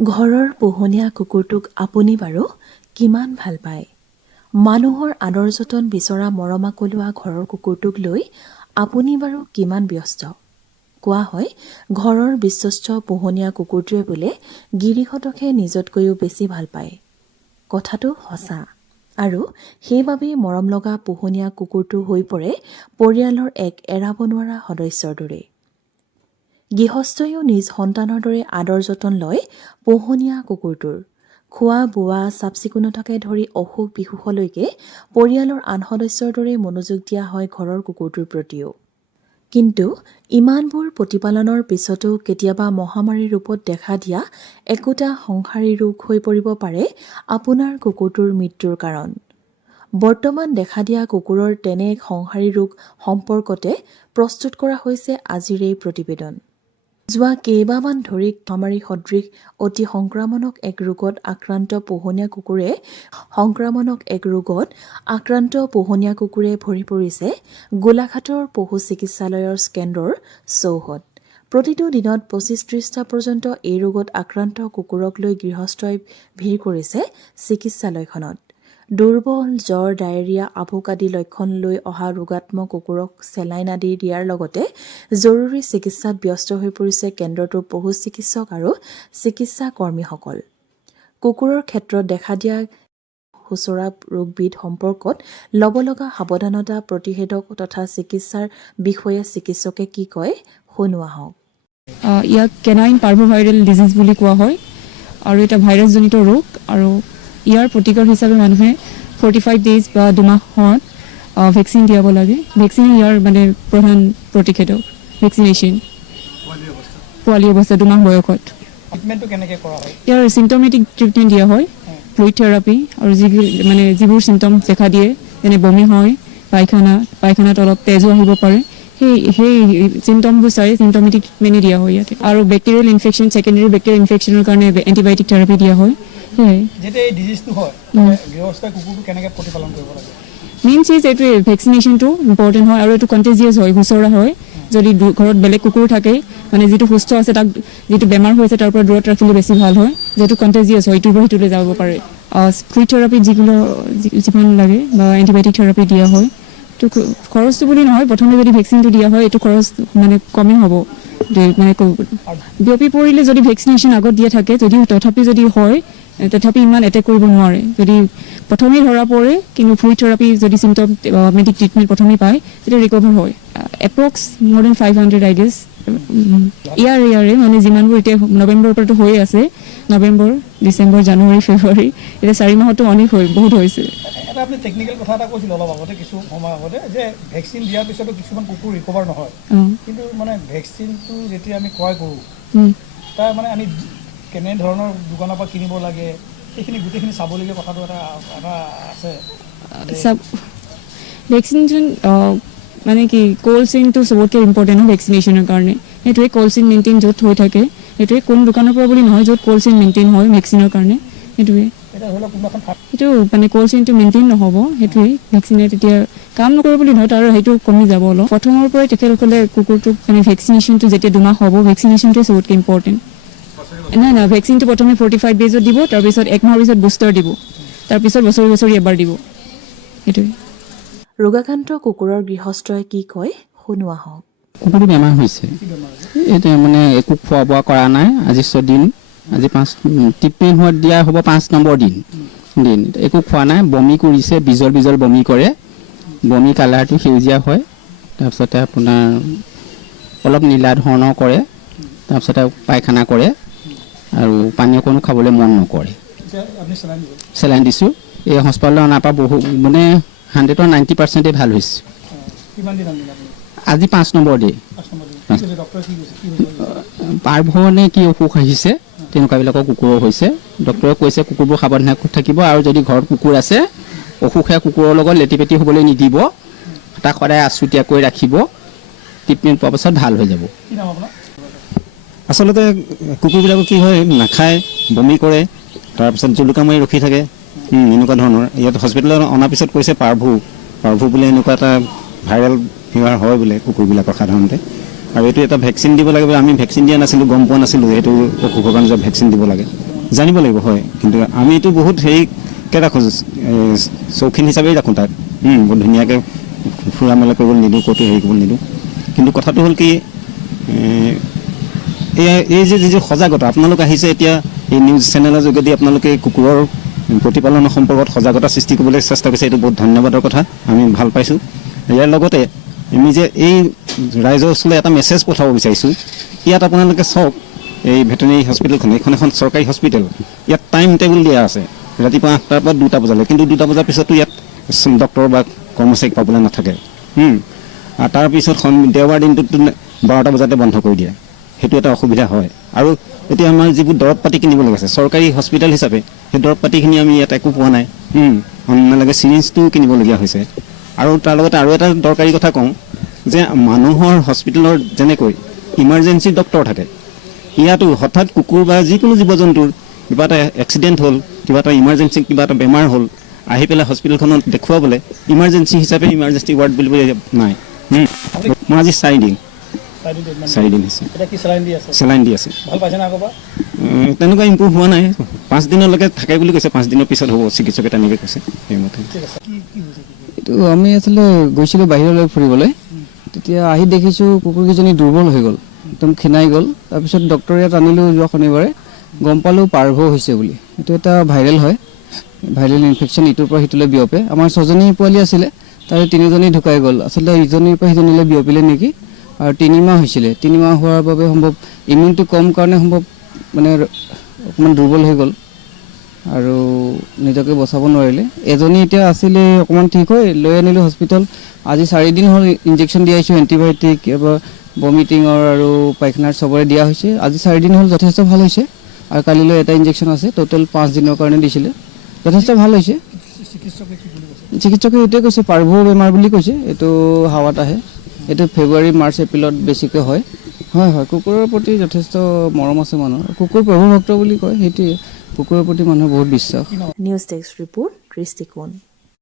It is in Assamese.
ঘৰৰ পোহনীয়া কুকুৰটোক আপুনি বাৰু কিমান ভাল পায়? মানুহৰ আদৰ যতন বিচৰা মৰমাকলুৱা ঘৰৰ কুকুৰটোক লৈ আপুনি বাৰু কিমান ব্যস্ত? কোৱা হয়, ঘৰৰ বিশ্বস্ত পোহনীয়া কুকুৰটোৱে বোলে গিৰিহঁতকহে নিজতকৈও বেছি ভাল পায়। কথাটো সঁচা। আৰু সেইবাবেই মৰম লগা পোহনীয়া কুকুৰটো হৈ পৰে পৰিয়ালৰ এক এৰাব নোৱাৰা সদস্যৰ দৰে। গৃহস্থইও নিজ সন্তানৰ দৰে আদৰ যতন লয় পোহনীয়া কুকুৰটোৰ। খোৱা বোৱা চাফ চিকুণতাকে ধৰি অসুখ বিসুখলৈকে পৰিয়ালৰ আন সদস্যৰ দৰে মনোযোগ দিয়া হয় ঘৰৰ কুকুৰটোৰ প্ৰতিও। কিন্তু ইমানবোৰ প্ৰতিপালনৰ পিছতো কেতিয়াবা মহামাৰীৰ ৰূপত দেখা দিয়া একোটা সংসাৰী ৰোগ হৈ পৰিব পাৰে আপোনাৰ কুকুৰটোৰ মৃত্যুৰ কাৰণ। বৰ্তমান দেখা দিয়া কুকুৰৰ তেনে এক সংসাৰী ৰোগ সম্পৰ্কতে প্ৰস্তুত কৰা হৈছে আজিৰ এই প্ৰতিবেদন। যোৱা কেইবামান ধৰি মহামাৰী সদৃশ অতি সংক্ৰামক এক ৰোগত আক্ৰান্ত পোহনীয়া কুকুৰে ভৰি পৰিছে গোলাঘাটৰ পশু চিকিৎসালয়ৰ কেন্দ্ৰৰ চৌহদ। প্ৰতিটো দিনত ২৫-৩০টা পৰ্যন্ত এই ৰোগত আক্ৰান্ত কুকুৰক লৈ গৃহস্থই ভিৰ কৰিছে চিকিৎসালয়খনত। দুৰ্বল, জ্বৰ, ডায়েৰিয়া, আভোক আদি লক্ষণ লৈ অহা ৰোগাত্মক কুকুৰক চেলাইন আদি দিয়াৰ লগতে জৰুৰী চিকিৎসাত ব্যস্ত হৈ পৰিছে কেন্দ্ৰটোৰ পশু চিকিৎসক আৰু চিকিৎসা কৰ্মীসকল। কুকুৰৰ ক্ষেত্ৰত দেখা দিয়া খুচৰা ৰোগবিধ সম্পৰ্কত ল'ব লগা সাৱধানতা, প্ৰতিষেধক তথা চিকিৎসাৰ বিষয়ে চিকিৎসকে কি কয় শুনো আহক। ইয়াক কেনাইন পাৰ্ভোভাইৰেল ডিজিজ বুলি কোৱা হয় আৰু এটা ভাইৰাছজনিত ৰোগ আৰু ইয়াৰ প্ৰতিকাৰ হিচাপে মানুহে 45 ডেইজ বা 2 মাহত ভেকচিন দিয়াব লাগে। ভেকচিন ইয়াৰ মানে প্ৰধান প্ৰতিষেধক ভেকচিনেশ্যন পোৱালি অৱস্থা 2 মাহ বয়সত। ইয়াৰ চিম্পটমেটিক ট্ৰিটমেণ্ট দিয়া হয়, ফ্লুইড থেৰাপি আৰু যিবোৰ চিম্পটম দেখা দিয়ে যেনে বমি হয়, পায়খানাত অলপ তেজো আহিব পাৰে, সেই চিম্পটমবোৰ চাই চিম্পটমেটিক ট্ৰিটমেণ্ট দিয়া হয় ইয়াতে। আৰু বেক্টেৰিয়েল ইনফেকশ্যন, ছেকেণ্ডেৰী বেক্টেৰিয়েল ইনফেকশ্যনৰ কাৰণে এণ্টিবায়'টিক থেৰাপি দিয়া হয়। মেইন চিজ এইটোৱে ভেকচিনেশ্যনটো ইম্পৰ্টেণ্ট হয় আৰু এইটো কণ্টেজিয়াছ হয়, খুচৰা হয়। যদি ঘৰত বেলেগ কুকুৰ থাকে মানে যিটো সুস্থ আছে তাক যিটো বেমাৰ হৈছে তাৰ পৰা দূৰত ৰাখিলে বেছি ভাল হয়। যিহেতু কণ্টেজিয়াছ হয়, ইটোৰ পৰা সিটোলৈ যাব পাৰে। ফ্লুইড থেৰাপিত যিমান লাগে বা এণ্টিবায়'টিক থেৰাপি দিয়া হয়। তো খৰচটো বুলি নহয়, প্ৰথমে যদি ভেকচিনটো দিয়া হয় এইটো খৰচ মানে কমেই হ'ব। মানে বিয়পি পৰিলে যদি ভেকচিনেশ্যন আগত দিয়া থাকে যদিও তথাপি ইমান এটেক কৰিব নোৱাৰে। যদি প্ৰথমেই ধৰা পৰে কিন্তু ফ্লুইড থেৰাপি যদি চিম্পটমেটিক ট্ৰিটমেণ্ট প্ৰথমেই পায় তেতিয়া ৰিকভাৰ হয়। এপ্ৰক্স মোৰ দেন 500 আই গেছ ইয়াৰে মানে যিমানবোৰ এতিয়া নৱেম্বৰৰ পৰাতো হৈয়ে আছে, নৱেম্বৰ, ডিচেম্বৰ, জানুৱাৰী, ফেব্ৰুৱাৰী, এতিয়া 4 মাহতো অনেক বহুত হৈছে। এটা আপুনি টেকনিকেল কথা এটা কৈছিল অলপ আগতে, কিছু সময় আগতে, যে ভেকচিন দিয়াৰ পিছতো কিছুমান কুকুৰ ৰিকভাৰ নহয়। কিন্তু মানে ভেকচিনটো যেতিয়া আমি ক্ৰয় কৰোঁ তাৰ মানে আমি কেনেধৰণৰ দোকানৰ পৰা কিনিব লাগে সেইখিনি গোটেইখিনি চাবলগীয়া কথাটো এটা আছে। ভেকচিনেশ্যন মানে কি কোল্ড চেইনটো চবতকৈ ইম্পৰ্টেণ্ট হয় ভেকচিনেশ্যনৰ কাৰণে। সেইটোৱে কোল্ড চেইন মেইনটেইন য'ত হৈ থাকে, সেইটোৱে কোন দোকানৰ পৰা বুলি নহয়, য'ত কোল্ড চেইন মেইনটেইন হয় ভেকচিনৰ কাৰণে, সেইটোৱে। সেইটো মানে কোল্ড চেইনটো মেইনটেইন নহ'ব, সেইটোৱে ভেকচিনে তেতিয়া কাম নকৰে বুলি নহয়, তাৰ সেইটো কমি যাব অলপ। প্ৰথমৰ পৰাই তেখেতসকলে কুকুৰটোক মানে ভেকচিনেশ্যনটো যেতিয়া 2 মাহ হ'ব, ভেকচিনেশ্যনটোৱে চবতকৈ ইম্পৰ্টেণ্ট। নাই, ভেকচিনটো প্ৰথমে 45 ডেইজত দিব, তাৰপিছত 1 মাহৰ পিছত বুষ্টাৰ দিব, তাৰপিছত বছৰি এবাৰ দিব, সেইটোৱে। ৰোগাক্ৰান্ত কুকুৰৰ গৃহস্থই কি কয় শুনো আহক। কুকুৰটো বেমাৰ হৈছে, এইটো মানে একো খোৱা বোৱা কৰা নাই আজি 6 দিন, আজি 5 ট্ৰিটমেণ্ট হোৱা দিয়া হ'ব 5 নম্বৰ দিন একো খোৱা নাই, বমি কৰিছে, বিজল বমি কৰে, বমি কালাৰটো সেউজীয়া হয়, তাৰপিছতে আপোনাৰ অলপ নীলা ধৰণৰ কৰে, তাৰপিছতে পায়খানা কৰে আৰু পানী অকণো খাবলৈ মন নকৰে। চেলাইন দিছোঁ, এই হস্পিটেললৈ অনাৰ পৰা বহু মানে 100ৰ 90% ভাল হৈছে। আজি 5 নম্বৰ ডে। পাৰ্ভনে কি অসুখ আহিছে তেনেকুৱাবিলাকৰ কুকুৰৰ হৈছে। ডক্টৰে কৈছে কুকুৰবোৰ সাৱধানে থাকিব আৰু যদি ঘৰত কুকুৰ আছে অসুখীয়া কুকুৰৰ লগত লেটিপেটি হ'বলৈ নিদিব, তাক সদায় আছুতীয়াকৈ ৰাখিব, ট্ৰিটমেণ্ট পোৱাৰ পাছত ভাল হৈ যাব। আচলতে কুকুৰবিলাকৰ কি হয়, নাখায়, বমি কৰে, তাৰপিছত জুলুকা মাৰি ৰখি থাকে, এনেকুৱা ধৰণৰ। ইয়াত হস্পিটেলত অনাৰ পিছত কৈছে পাৰ্ভু বোলে এনেকুৱা এটা ভাইৰেল ফিভাৰ হয় বোলে কুকুৰবিলাকৰ সাধাৰণতে, আৰু এইটো এটা ভেকচিন দিব লাগে বোলে। আমি ভেকচিন দিয়া নাছিলোঁ, গম পোৱা নাছিলোঁ এইটো অসুখৰ কাৰণে ভেকচিন দিব লাগে। জানিব লাগিব হয় কিন্তু আমিতো বহুত হেৰিকৈ ৰাখোঁ চৌখিন হিচাপেই ৰাখোঁ তাক বহুত ধুনীয়াকৈ ফুৰা মেলা কৰিবলৈ নিদিওঁ ক'তো হেৰি কৰিবলৈ নিদিওঁ কিন্তু কথাটো হ'ল কি এই যে যিটো সজাগতা আপোনালোক আহিছে এতিয়া এই নিউজ চেনেলৰ যোগেদি আপোনালোকে কুকুৰৰ প্ৰতিপালনৰ সম্পৰ্কত সজাগতা সৃষ্টি কৰিবলৈ চেষ্টা কৰিছে এইটো বহুত ধন্যবাদৰ কথা আমি ভাল পাইছোঁ ইয়াৰ লগতে আমি যে এই ৰাইজৰ ওচৰলৈ এটা মেছেজ পঠাব বিচাৰিছোঁ ইয়াত আপোনালোকে চাওক এই ভেটেৰিনেৰী হস্পিটেলখন এইখন এখন চৰকাৰী হস্পিটেল ইয়াত টাইম টেবুল দিয়া আছে ৰাতিপুৱা 8টাৰ পৰা 2টা বজালৈ কিন্তু 2টা বজাৰ পিছতো ইয়াত ডক্টৰ বা কৰ্মচাৰীক পাবলৈ নাথাকে আৰু তাৰপিছত দেওবাৰ দিনটোতো 12টা বজাতে বন্ধ কৰি দিয়ে সেইটো এটা অসুবিধা হয় আৰু এতিয়া আমাৰ যিবোৰ দৰৱ পাতি কিনিব লগা আছে চৰকাৰী হস্পিটেল হিচাপে সেই দৰৱ পাতিখিনি আমি ইয়াত একো পোৱা নাই নালাগে চিৰিঞ্জটোও কিনিবলগীয়া হৈছে আৰু তাৰ লগতে আৰু এটা দৰকাৰী কথা কওঁ যে মানুহৰ হস্পিটেলৰ যেনেকৈ ইমাৰ্জেঞ্চি ডক্টৰ থাকে ইয়াতো হঠাৎ কুকুৰ বা যিকোনো জীৱ জন্তুৰ কিবা এটা এক্সিডেণ্ট হ'ল কিবা এটা ইমাৰ্জেঞ্চি কিবা এটা বেমাৰ হ'ল আহি পেলাই হস্পিটেলখনত দেখুৱাবলৈ ইমাৰ্জেঞ্চি হিচাপে ইমাৰ্জেঞ্চি ৱাৰ্ড বুলিবলৈ নাই মই আজি 4 দিন হৈছে চেলাইন দি আছে তেনেকুৱা ইম্প্ৰুভ হোৱা নাই 5 দিনলৈকে থাকে বুলি কৈছে 5 দিনৰ পিছত হ'ব চিকিৎসকে তেনেকৈ কৈছে সেইমতে এইটো আমি আচলতে গৈছিলোঁ বাহিৰলৈ ফুৰিবলৈ তেতিয়া আহি দেখিছোঁ কুকুৰকেইজনী দুৰ্বল হৈ গ'ল একদম ক্ষীণাই গ'ল তাৰপিছত ডক্টৰ ইয়াত আনিলোঁ যোৱা শনিবাৰে গম পালোঁ পাৰ্ভ হৈছে বুলি এইটো এটা ভাইৰেল হয় ভাইৰেল ইনফেকশ্যন ইটোৰ পৰা সিটোলৈ বিয়পে আমাৰ 6জনী পোৱালি আছিলে তাৰে 3জনী ঢুকাই গ'ল আচলতে ইজনীৰ পৰা সিজনীলৈ বিয়পিলে নেকি আৰু 3 মাহ হৈছিলে 3 মাহ হোৱাৰ বাবে সম্ভৱ ইমিউনিটি কম কাৰণে সম্ভৱ মানে অকণমান দুৰ্বল হৈ গ'ল আৰু নিজকে বচাব নোৱাৰিলে এজনী এতিয়া আছিলে অকণমান ঠিক হৈ লৈ আনিলোঁ হস্পিটেল আজি 4 দিন হ'ল ইনজেকশ্যন দি আহিছোঁ এণ্টিবায়'টিক এবাৰ ভমিটিঙৰ আৰু পায়খানাৰ চবৰে দিয়া হৈছে আজি 4 দিন হ'ল যথেষ্ট ভাল হৈছে আৰু কালিলৈ এটা ইনজেকশ্যন আছে টোটেল 5 দিনৰ কাৰণে দিছিলে যথেষ্ট ভাল হৈছে চিকিৎসকে এইটোৱে কৈছে পাৰ্ভ বেমাৰ বুলি কৈছে এইটো হাৱাত আহে এইটো ফেব্ৰুৱাৰী মাৰ্চ এপ্ৰিলত বেছিকৈ হয় কুকুৰৰ প্ৰতি যথেষ্ট মৰম আছে মানুহৰ কুকুৰ প্ৰভু ভক্ত বুলি কয় সেইটোৱে কুকুৰৰ প্ৰতি মানুহৰ বহুত বিশ্বাস নিউজ ডেস্ক ৰিপৰ্ট দৃষ্টিকোণ